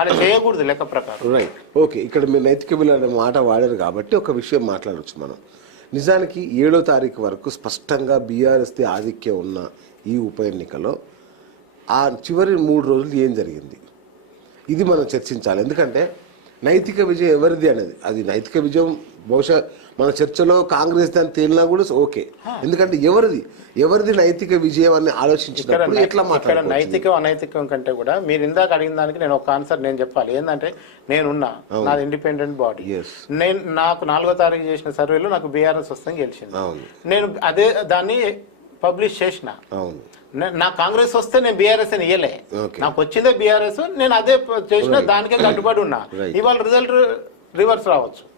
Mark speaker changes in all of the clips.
Speaker 1: అలా చేయకూడదు లెక్క ప్రకారం.
Speaker 2: రైట్ ఓకే ఇక్కడ మీరు నైతిక అనే మాట వాడారు కాబట్టి ఒక విషయం మాట్లాడవచ్చు మనం. నిజానికి ఏడో తారీఖు వరకు స్పష్టంగా బీఆర్ఎస్ది ఆధిక్యం ఉన్న ఈ ఉప ఎన్నికలో ఆ చివరి మూడు రోజులు ఏం జరిగింది? ఇది మనం చర్చించాలి. ఎందుకంటే నైతిక విజయం ఎవరిది అనేది. అది నైతిక విజయం బహుశా మన చర్చలో కాంగ్రెస్ దాన్ని తేలినా కూడా ఓకే. ఎందుకంటే ఎవరిది? ఎవరిది నైతిక విజయం అని ఆలోచించినప్పుడు ఎట్లా మాట్లాడుకోవచ్చు?
Speaker 1: నైతికం అనైతికం కంటే కూడా మీరు ఇందాక అడిగిన దానికి నేను ఒక ఆన్సర్ నేను చెప్పాలి. ఏంటంటే నేనున్నా నాది ఇండిపెండెంట్ బాడీ. నేను నాకు నాలుగో తారీఖు చేసిన సర్వేలో నాకు బీఆర్ఎస్ వస్తాం గెలిచింది. నేను అదే దాన్ని పబ్లిష్ చేసిన.
Speaker 2: అవును.
Speaker 1: నే- కాంగ్రెస్ వస్తే నేను బీఆర్ఎస్ అని ఇయ్యలే. నాకు వచ్చిందే బీఆర్ఎస్ నేను అదే చేసిన దానికే కట్టుబడి ఉన్నా. ఇవాళ రిజల్ట్ రివర్స్ రావచ్చు.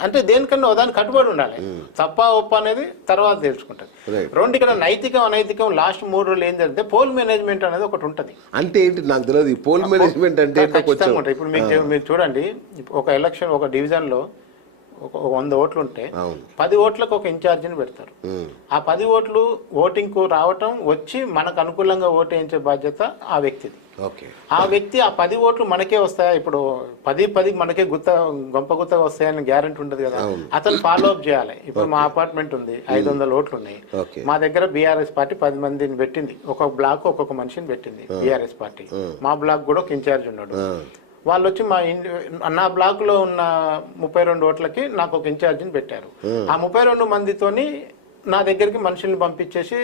Speaker 1: అంటే దేనికన్నా దానికి కట్టుబడి ఉండాలి. తప్ప ఒప్ప అనేది తర్వాత తెలుసుకుంటది. రెండు ఇక్కడ నైతికం అనైతికం లాస్ట్ మూడు రోజులు ఏం జరిగితే పోల్ మేనేజ్మెంట్ అనేది ఒకటి ఉంటది.
Speaker 2: అంటే ఏంటి? నాకు తెలియదు. పోల్ మేనేజ్మెంట్ అంటే
Speaker 1: ఇప్పుడు మీకు మీరు చూడండి. ఒక ఎలక్షన్ ఒక డివిజన్లో ఒక వంద ఓట్లు ఉంటే పది ఓట్లకు ఒక ఇన్ఛార్జిని పెడతారు. ఆ పది ఓట్లు ఓటింగ్కు రావటం వచ్చి మనకు అనుకూలంగా ఓటు వేయించే బాధ్యత ఆ వ్యక్తిది. ఆ వ్యక్తి ఆ పది ఓట్లు మనకే వస్తాయా? ఇప్పుడు పది పది మనకే గుత్త గొంప గుత్తగా వస్తాయని గ్యారెంటీ ఉండదు కదా. అతను ఫాలో అప్ చేయాలి. ఇప్పుడు మా అపార్ట్మెంట్ ఉంది. ఐదు వందల ఓట్లు ఉన్నాయి. మా దగ్గర బీఆర్ఎస్ పార్టీ పది మందిని పెట్టింది. ఒక్కొక్క బ్లాక్ ఒక్కొక్క మనిషిని పెట్టింది బీఆర్ఎస్ పార్టీ మా బ్లాక్ కూడా ఒక ఇన్ఛార్జ్ ఉన్నాడు. వాళ్ళు వచ్చి మా ఇంటి నా బ్లాక్లో ఉన్న ముప్పై రెండు ఓట్లకి నాకు ఒక ఇన్ఛార్జిని పెట్టారు. ఆ. ముప్పై రెండు మందితోని నా దగ్గరికి మనుషుల్ని పంపించేసి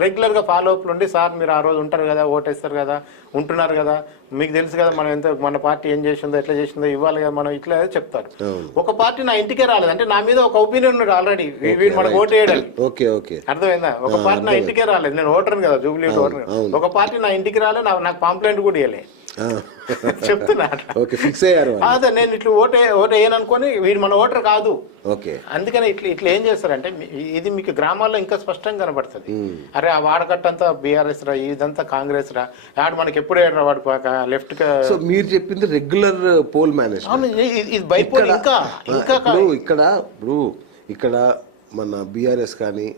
Speaker 1: రెగ్యులర్గా ఫాలో అప్ ఉండి సార్ మీరు ఆ రోజు ఉంటారు కదా ఓటేస్తారు కదా ఉంటున్నారు కదా మీకు తెలుసు కదా మనం ఎంత మన పార్టీ ఏం చేసిందో ఎట్లా చేసిందో ఇవ్వాలి కదా మనం ఇట్లా చెప్తారు. ఒక పార్టీ నా ఇంటికే రాలేదు. అంటే నా మీద ఒక ఒపీనియన్ ఉన్నాడు ఆల్రెడీ. వీడు మనకు ఓటు వేయడానికి
Speaker 2: ఓకే ఓకే.
Speaker 1: అర్థమైందా? ఒక పార్టీ నా ఇంటికే రాలేదు. నేను ఓటర్ కదా జూబ్లీ ఓటర్ ఒక పార్టీ నా ఇంటికి రాలేదు నాకు పాంప్లెంట్ కూడా ఇవ్వలే
Speaker 2: ఆ,
Speaker 1: చెప్తున్నా.
Speaker 2: ఓకే ఫిక్స్ అయ్యారు.
Speaker 1: అదే నేను ఇట్లా ఓటే ఓటు వేయననుకొని వీడు మన ఓటర్ కాదు.
Speaker 2: ఓకే.
Speaker 1: అందుకని ఇట్లా ఇట్లా ఏం చేస్తారంటే ఇది మీకు గ్రామాల్లో ఇంకా స్పష్టంగా కనబడుతుంది. అరే ఆ వాడకట్టంతా బీఆర్ఎస్ రా ఇదంతా కాంగ్రెస్ రా ఆడు మనకి ఎప్పుడు ఏడ్రా వాడు లెఫ్ట్
Speaker 2: సో మీరు చెప్పింది రెగ్యులర్ పోల్
Speaker 1: అవును ఇది- బైపోల్ ఇంకా ఇంకా
Speaker 2: ఇక్కడ ఇప్పుడు ఇక్కడ మన బీఆర్ఎస్ కానీ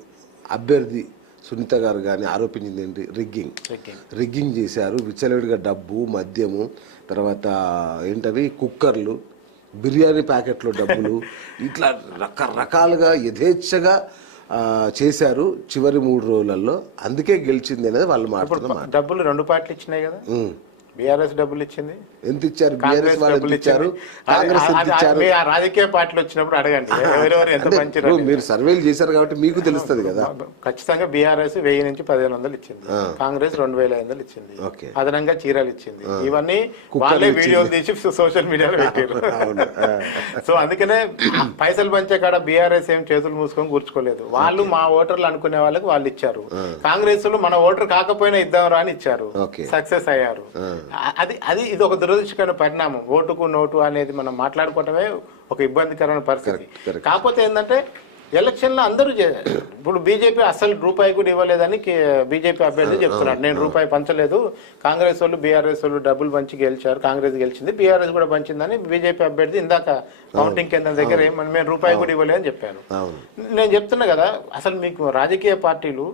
Speaker 2: అభ్యర్థి సునీత గారు కానీ ఆరోపించింది ఏంటి? రిగ్గింగ్. రిగ్గింగ్ చేశారు. విచ్చలవిడిగా డబ్బు మద్యము తర్వాత ఏంటవి? కుక్కర్లు బిర్యానీ ప్యాకెట్లో డబ్బులు. ఇట్లా రకరకాలుగా యథేచ్ఛగా చేశారు చివరి మూడు రోజులలో అందుకే గెలిచింది అనేది వాళ్ళు మాట్లాడుతున్న మాట.
Speaker 1: డబ్బులు రెండు పార్టీలు ఇచ్చినాయి కదా. బీఆర్ఎస్ డబ్బులు ఇచ్చింది.
Speaker 2: ఎంత ఇచ్చారు? బీఆర్ఎస్ వాళ్ళు ఇచ్చారు? కాంగ్రెస్ ఎంత ఇచ్చారు?
Speaker 1: రాజకీయ పార్టీలు వచ్చినప్పుడు అడగండి. ఎవరెవరు ఎంత పంచారు
Speaker 2: మీరు సర్వేలు చేశారు కాబట్టి మీకు తెలుస్తుంది కదా.
Speaker 1: ఖచ్చితంగా బీఆర్ఎస్ వెయ్యి నుంచి పదిహేను వందలు ఇచ్చింది. కాంగ్రెస్ రెండు వేల ఐదు వందలు ఇచ్చింది. అదనంగా చీరలు ఇచ్చింది. ఇవన్నీ వాళ్ళే వీడియోలు తీసి సోషల్ మీడియాలో పెట్టారు. సో అందుకనే పైసలు పంచే కాడ బీఆర్ఎస్ ఏం చేతులు మూసుకొని కూర్చుకోలేదు. వాళ్ళు మా ఓటర్లు అనుకునే వాళ్ళకి వాళ్ళు ఇచ్చారు. కాంగ్రెస్లో మన ఓటర్ కాకపోయినా ఇద్దాం అని ఇచ్చారు. సక్సెస్ అయ్యారు. అది అది ఇది ఒక దురదృష్టకరమైన పరిణామం. ఓటుకు నోటు అనేది మనం మాట్లాడుకోవటమే ఒక ఇబ్బందికరమైన పరిస్థితి. కాకపోతే ఏంటంటే ఎలక్షన్లో అందరూ ఇప్పుడు బీజేపీ అసలు రూపాయి కూడా ఇవ్వలేదని బీజేపీ అభ్యర్థి చెప్తున్నాడు నేను రూపాయి పంచలేదు. కాంగ్రెస్ వాళ్ళు బీఆర్ఎస్ వాళ్ళు డబ్బులు పంచి గెలిచారు. కాంగ్రెస్ గెలిచింది. బీఆర్ఎస్ కూడా పంచిందని బీజేపీ అభ్యర్థి ఇందాక కౌంటింగ్ కేంద్రం దగ్గర ఏమని మేము రూపాయి కూడా ఇవ్వలేదని చెప్పాను. నేను చెప్తున్నా కదా అసలు మీకు రాజకీయ పార్టీలు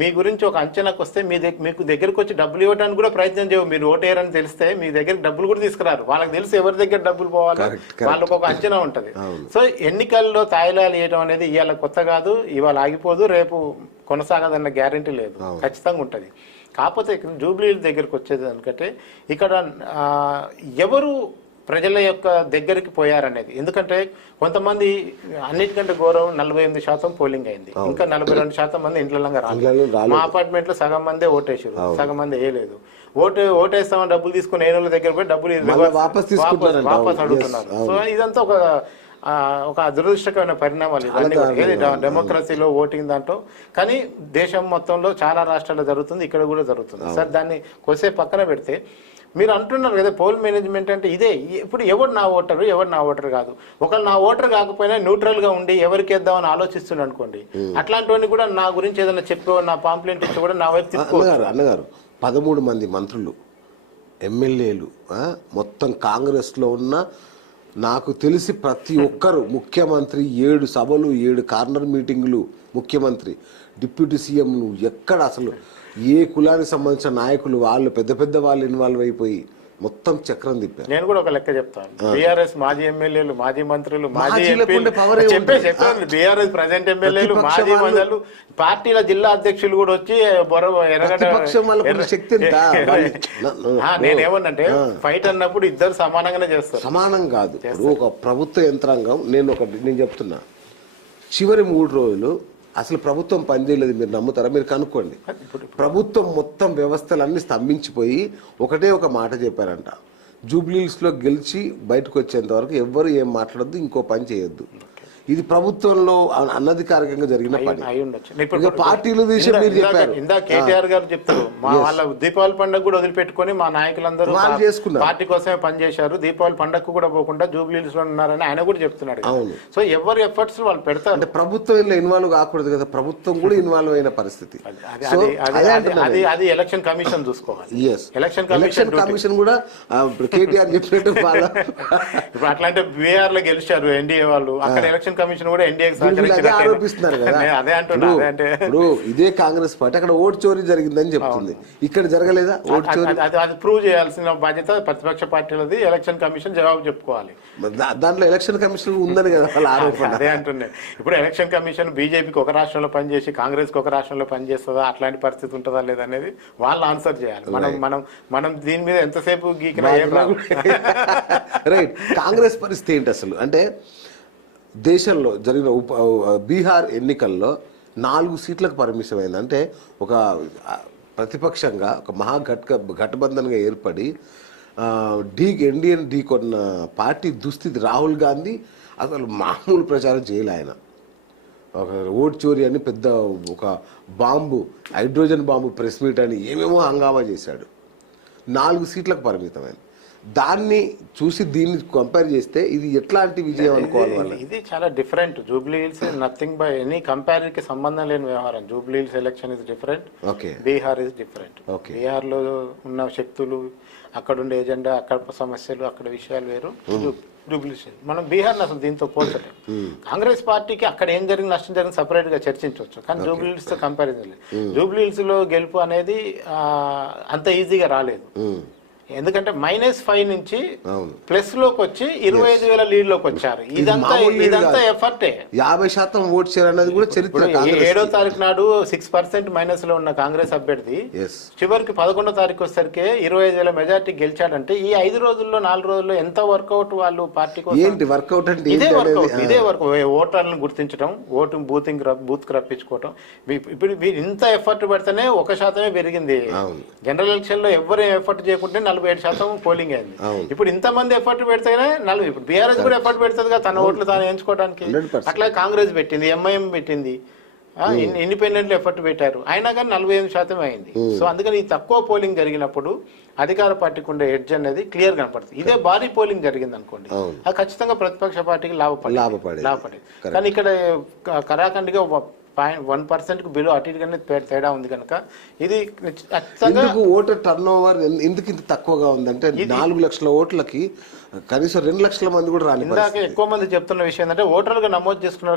Speaker 1: మీ గురించి ఒక అంచనాకు వస్తే మీ దగ్గర మీకు దగ్గరకు వచ్చి డబ్బులు ఇవ్వడానికి కూడా ప్రయత్నం చేయవు. మీరు ఓటేయరని తెలిస్తే మీ దగ్గర డబ్బులు కూడా తీసుకురారు. వాళ్ళకి తెలుసు ఎవరి దగ్గర డబ్బులు పోవాలో. వాళ్ళకు ఒక అంచనా ఉంటది. సో ఎన్నికల్లో తాయిలాలు వేయడం అనేది ఇవాళ కొత్త కాదు. ఇవాళ ఆగిపోదు. రేపు కొనసాగదన్న గ్యారంటీ లేదు. ఖచ్చితంగా ఉంటది. కాకపోతే ఇక్కడ జూబ్లీ దగ్గరికి వచ్చేది అనుకంటే ఇక్కడ ఎవరు ప్రజల యొక్క దగ్గరికి పోయారనేది. ఎందుకంటే కొంతమంది అన్నిటికంటే గౌరవం నలభై ఎనిమిది శాతం పోలింగ్ అయింది. ఇంకా నలభై రెండు శాతం మంది ఇంట్లోగా
Speaker 2: ఇండ్లలో
Speaker 1: రాలేదు. మా అపార్ట్మెంట్లో సగం మందే ఓటేసారు సగం మంది వేయలేదు. ఓటు ఓటేస్తామని డబ్బులు తీసుకుని ఏ వాళ్ళ దగ్గర పోయి డబ్బులు
Speaker 2: వాపస్
Speaker 1: అడుగుతున్నారు. సో ఇదంతా ఒక ఒక దురదృష్టకరమైన పరిణామాలు డెమోక్రసీలో ఓటింగ్ దాంట్లో. కానీ దేశం మొత్తంలో చాలా రాష్ట్రాల్లో జరుగుతుంది ఇక్కడ కూడా జరుగుతుంది. సార్ దాన్ని కొసే పక్కన పెడితే మీరు అంటున్నారు కదా పోల్ మేనేజ్మెంట్ అంటే ఇదే. ఇప్పుడు ఎవరు నా ఓటరు ఎవరు నా ఓటర్ కాదు. ఒకళ్ళు నా ఓటర్ కాకపోయినా న్యూట్రల్గా ఉండి ఎవరికి వేద్దామని ఆలోచిస్తుంది అనుకోండి. అట్లాంటివన్నీ కూడా నా గురించి ఏదైనా చెప్పో నా పాంప్లెంట్ ఇచ్చి కూడా నా వైపు
Speaker 2: అన్నగారు అన్నగారు పదమూడు మంది మంత్రులు ఎమ్మెల్యేలు మొత్తం కాంగ్రెస్లో ఉన్న నాకు తెలిసి ప్రతి ఒక్కరు ముఖ్యమంత్రి ఏడు సభలు ఏడు కార్నర్ మీటింగులు ముఖ్యమంత్రి డిప్యూటీ సీఎంలు ఎక్కడ అసలు ఏ కులానికి సంబంధించిన నాయకులు వాళ్ళు పెద్ద పెద్ద వాళ్ళు ఇన్వాల్వ్ అయిపోయి మొత్తం చక్రం తిప్పారు.
Speaker 1: నేను కూడా ఒక లెక్క చెప్తాను. బీఆర్ఎస్ మాజీ ఎమ్మెల్యేలు మాజీ మంత్రులు మాజీ. చెప్పాను బీఆర్ఎస్ ప్రజెంట్ ఎమ్మెల్యేలు మాజీ మంత్రులు పార్టీల జిల్లా అధ్యక్షులు కూడా వచ్చి నేనేమన్నంటే ఫైట్ అన్నప్పుడు ఇద్దరు సమానంగానే చేస్తారు.
Speaker 2: సమానం కాదు. ఒక ప్రభుత్వ యంత్రాంగం నేను ఒక నేను చెప్తున్నా. చివరి మూడు రోజులు అసలు ప్రభుత్వం పనిచేయలేదు మీరు నమ్ముతారా? మీరు కనుక్కోండి. ప్రభుత్వం మొత్తం వ్యవస్థలన్నీ స్తంభించిపోయి ఒకటే ఒక మాట చెప్పారంట. జూబ్లీస్లో గెలిచి బయటకు వచ్చేంత వరకు ఎవ్వరు ఏం మాట్లాడద్దు ఇంకో పని చేయొద్దు. ఇది ప్రభుత్వంలో అన- అనధికారికంగా జరిగిన పని. పార్టీలు విషయం మీరు చెప్పారు.
Speaker 1: ఇందా కేటీఆర్ గారు చెప్తారు. మా వాళ్ళ దీపావళి పండుగ కూడా వదిలిపెట్టుకొని మా నాయకులందరూ
Speaker 2: చేసుకున్నారు.
Speaker 1: పార్టీ కోసమే పనిచేశారు దీపావళి పండగకు కూడా పోకుండా జూబ్లీస్లో ఉన్నారని ఆయన కూడా చెప్తున్నాడు. సో ఎవరి ఎఫర్ట్స్ వాళ్ళు పెడతారు?
Speaker 2: అంటే ప్రభుత్వం ఇలా ఇన్వాల్వ్ కాకూడదు కదా. ప్రభుత్వం కూడా ఇన్వాల్వ్ అయిన పరిస్థితి.
Speaker 1: అది- అది- ఎలక్షన్ కమిషన్ చూసుకోవాలి. ఎలక్షన్ కమిషన్
Speaker 2: కమిషన్ కూడా కేటీఆర్ చెప్పినట్టు
Speaker 1: అట్లాంటి బీఆర్లో గెలిచారు ఎన్డీఏ వాళ్ళు. అక్కడ ఎలక్షన్ కమిషన్ కూడా ఎన్డీఏ
Speaker 2: వీళ్ళు అదే
Speaker 1: అంటున్నా అంటే
Speaker 2: ఇప్పుడు ఇదే కాంగ్రెస్ పార్టీ అక్కడ ఓటు చోరీ జరిగిందని చెప్తుంది. ఇక్కడ జరగలేదా ఓటు చోరీ?
Speaker 1: అది- ప్రూవ్ చేయాల్సిన బాధ్యత ప్రతిపక్ష పార్టీలది ఎలక్షన్ కమిషన్ జవాబు చెప్పుకోవాలి.
Speaker 2: దాంట్లో ఎలక్షన్ కమిషన్ ఉందని కదా వాళ్ళ ఆరోపణ.
Speaker 1: అదే అంటున్నాయి ఇప్పుడు ఎలక్షన్ కమిషన్ బీజేపీకి ఒక రాష్ట్రంలో పనిచేసి కాంగ్రెస్కి ఒక రాష్ట్రంలో పనిచేస్తుందా? అట్లాంటి పరిస్థితి ఉంటుందా లేదనేది వాళ్ళు ఆన్సర్ చేయాలి. మనం మనం మనం దీని మీద ఎంతసేపు గీకినా.
Speaker 2: రైట్ కాంగ్రెస్ పరిస్థితి ఏంటి అసలు? అంటే దేశంలో జరిగిన ఉప బీహార్ ఎన్నికల్లో నాలుగు సీట్లకు పరిమితం అయింది అంటే ఒక ప్రతిపక్షంగా ఒక మహాఘట్క ఘటబంధన్గా ఏర్పడి ఢీ ఎన్డీఎన్ ఢీ కొన్న పార్టీ దుస్థితి రాహుల్ గాంధీ అసలు మామూలు ప్రచారం చేయలే ఆయన. ఒక ఓట్ చోరీ అని పెద్ద ఒక bomb hydrogen bomb press meet అని ఏమేమో హంగామా చేశాడు. నాలుగు సీట్లకు పరిమితమైంది. దాన్ని చూసి దీన్ని కంపేర్ చేస్తే ఇది ఎట్లాంటి విజయం అనుకోవాలి వాళ్ళు
Speaker 1: ఇది- చాలా different Jubilee Hills nothing by any కంపారిజన్కి సంబంధం లేని వ్యవహారం. Jubilee Hills election is different
Speaker 2: okay
Speaker 1: Bihar is different
Speaker 2: Okay.
Speaker 1: బీహార్లో ఉన్న శక్తులు అక్కడ ఉండే ఎజెండా అక్కడ సమస్యలు అక్కడ విషయాలు వేరు. జూబ్లీ హిల్స్. మనం బీహార్ అసలు దీంతో పోల్చలేం. కాంగ్రెస్ పార్టీకి అక్కడ ఏం జరిగింది నష్టం జరిగింది సపరేట్గా చర్చించవచ్చు. కానీ జూబ్లీ హిల్స్తో కంపారిజన్ లేదు జూబ్లీ హిల్స్లో గెలుపు అనేది అంత ఈజీగా రాలేదు.
Speaker 2: ఉమ్,
Speaker 1: ఎందుకంటే మైనస్ ఫైవ్ నుంచి ప్లస్లోకి వచ్చి ఇరవై ఐదు వేల లీడ్లోకి వచ్చారు. ఇదంతా ఇదంతా. ఎఫర్టే
Speaker 2: యాభై శాతం ఓట్ షేర్ అన్నది కూడా చరిత్ర
Speaker 1: ఏడో తారీఖు నాడు సిక్స్ పర్సెంట్ మైనస్లో ఉన్న కాంగ్రెస్ అభ్యర్థి చివరికి పదకొండో తారీఖు వచ్చేసరికి ఇరవై ఐదు వేల మెజార్టీ గెలిచాడంటే ఈ ఐదు రోజుల్లో నాలుగు రోజుల్లో ఎంత వర్కౌట్ వాళ్ళు పార్టీ కోసం?
Speaker 2: ఏంటి వర్కౌట్ అంటే
Speaker 1: ఇదే వర్కౌట్
Speaker 2: అనేది?
Speaker 1: ఇదే వర్క్ ఓటర్లను గుర్తించడం ఓటు బూతింగ్ బూత్కి రప్పించుకోవటం. ఇప్పుడు ఇంత ఎఫర్ట్ పెడితేనే ఒక శాతమే పెరిగింది. జనరల్ ఎలక్షన్లో ఎవరు ఎఫర్ట్ చేయకుంటే నలభై ఏడు శాతం పోలింగ్ అయింది. ఇప్పుడు ఇంత మంది ఎఫర్ట్ పెడితేనే నలభై ఇప్పుడు బీఆర్ఎస్ కూడా ఎఫర్ట్ పెడుతుంది కదా తన ఓట్లు తాను ఎంచుకోవడానికి.
Speaker 2: 100%.
Speaker 1: అట్లా కాంగ్రెస్ పెట్టింది ఎంఐఎం పెట్టింది. ఇండిపెండెంట్ ఎఫర్ట్ పెట్టారు. అయినా కానీ నలభై ఎనిమిది శాతం అయింది. సో అందుకని ఈ తక్కువ పోలింగ్ జరిగినప్పుడు అధికార పార్టీకి ఉండే ఎడ్జ్ అనేది క్లియర్ కనపడుతుంది. ఇదే భారీ పోలింగ్ జరిగింది అనుకోండి. అది ఖచ్చితంగా ప్రతిపక్ష పార్టీకి లాభపడేది.
Speaker 2: లాభపడేది.
Speaker 1: కానీ ఇక్కడ కరాఖండిగా పాయింట్ వన్ పర్సెంట్కు బిలో అటు ఇటుగానే తేడా ఉంది కనుక ఇది
Speaker 2: ఎందుకు ఓటర్ టర్న్ ఓవర్ ఎందుకు ఇంత తక్కువగా ఉందంటే నాలుగు లక్షల ఓట్లకి కనీసం రెండు లక్షల మంది కూడా
Speaker 1: ఇందాక ఎక్కువ మంది చెప్తున్న విషయం ఏంటంటే ఓటర్లుగా నమోదు చేసుకున్నారు కానీ